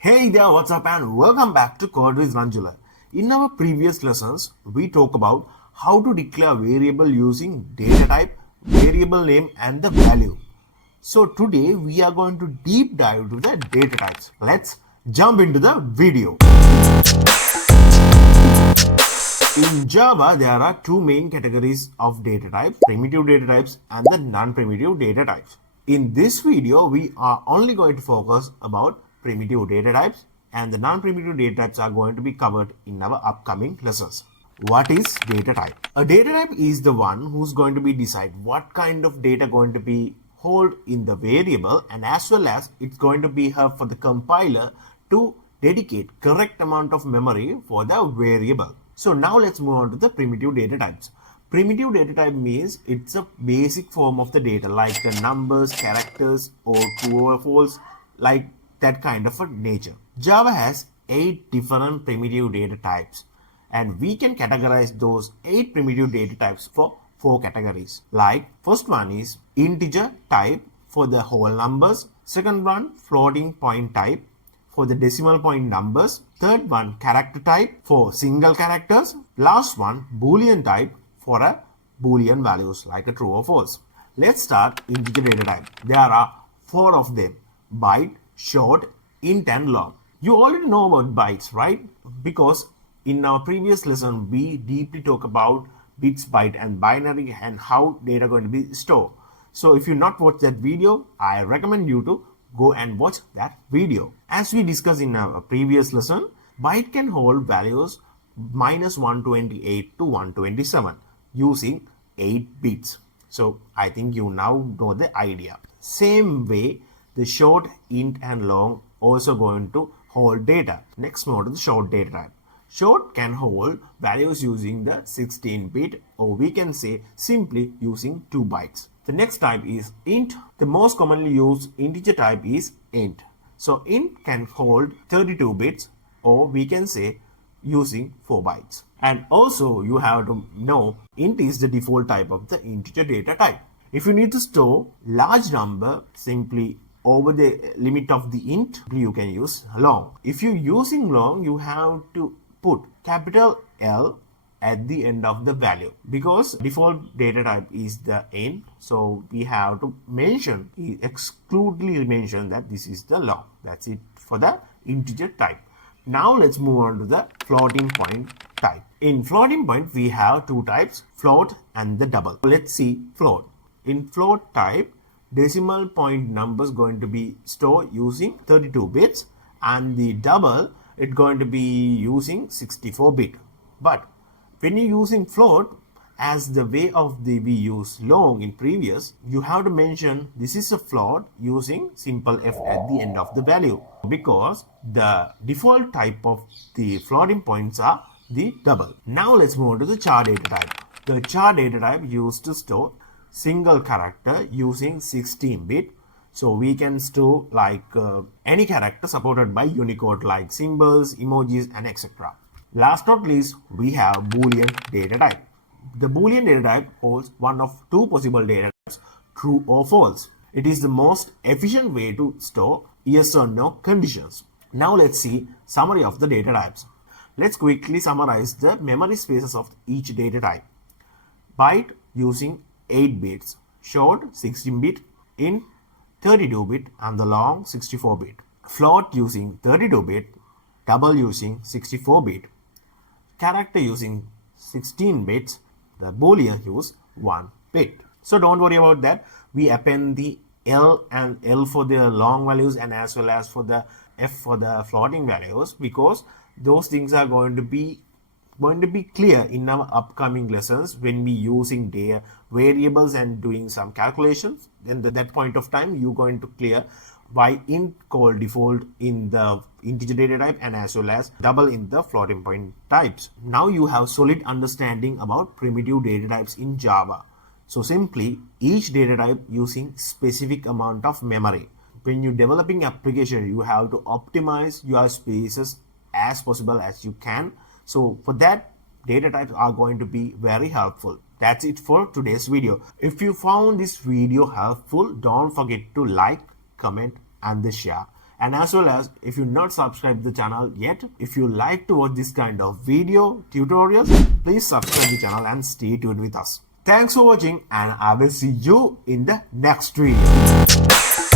Hey there, what's up and welcome back to Code with Nanjula. In our previous lessons, we talk about how to declare variable using data type, variable name and the value. So today we are going to deep dive to the data types. Let's jump into the video. In Java, there are two main categories of data types, primitive data types and the non-primitive data types. In this video, we are only going to focus about primitive data types and the non-primitive data types are going to be covered in our upcoming lessons. What is data type? A data type is the one who's going to be decide what kind of data going to be hold in the variable, and as well as it's going to be help for the compiler to dedicate correct amount of memory for the variable. So now let's move on to the primitive data types. Primitive data type means it's a basic form of the data like the numbers, characters or true or false, like that kind of a nature. Java has 8 different primitive data types and we can categorize those 8 primitive data types for 4 categories. Like first one is integer type for the whole numbers, second one floating point type for the decimal point numbers, third one character type for single characters, last one boolean type for a boolean values like a true or false. Let's start integer data type. There are 4 of them: byte, short, int and long. You already know about bytes, right? Because in our previous lesson we deeply talk about bits, byte and binary and how data going to be stored. So if you not watch that video, I recommend you to go and watch that video. As we discussed in our previous lesson, byte can hold values -128 to 127 using 8 bits. So I think you now know the idea. Same way, the short, int and long also going to hold data. Next mode is the short data type. Short can hold values using the 16-bit, or we can say simply using 2 bytes. The next type is int. The most commonly used integer type is int. So int can hold 32 bits, or we can say using 4 bytes. And also you have to know int is the default type of the integer data type. If you need to store large number simply over the limit of the int, you can use long. If you're using long, you have to put capital L at the end of the value because default data type is the int, so we have to mention, exclusively mention that this is the long. That's it for the integer type. Now let's move on to the floating point type. In floating point we have 2 types, float and the double. Let's see float. In float type, decimal point numbers going to be stored using 32 bits and the double it's going to be using 64 bit. But when you're using float, as the way of the we use long in previous, you have to mention this is a float using simple f at the end of the value because the default type of the floating points are the double. Now let's move on to the char data type. The char data type used to store single character using 16-bit. So we can store like any character supported by Unicode like symbols, emojis and etc. Last not least, we have boolean data type. The boolean data type holds one of 2 possible data types, true or false. It is the most efficient way to store yes or no conditions. Now let's see summary of the data types. Let's quickly summarize the memory spaces of each data type. Byte using 8 bits, short 16-bit, int 32-bit and the long 64-bit. Float using 32-bit, double using 64-bit, character using 16 bits, the boolean use 1 bit. So don't worry about that. We append the L and L for the long values and as well as for the F for the floating values because those things are going to be clear in our upcoming lessons when we using their variables and doing some calculations. Then at that point of time you're going to clear why int called default in the integer data type and as well as double in the floating point types. Now you have solid understanding about primitive data types in Java. So simply each data type using specific amount of memory. When you're developing application, you have to optimize your spaces as possible as you can. So for that, data types are going to be very helpful. That's it for today's video. If you found this video helpful, don't forget to like, comment and share. And as well as, if you not subscribed the channel yet, if you like to watch this kind of video tutorials, please subscribe the channel and stay tuned with us. Thanks for watching, and I will see you in the next video.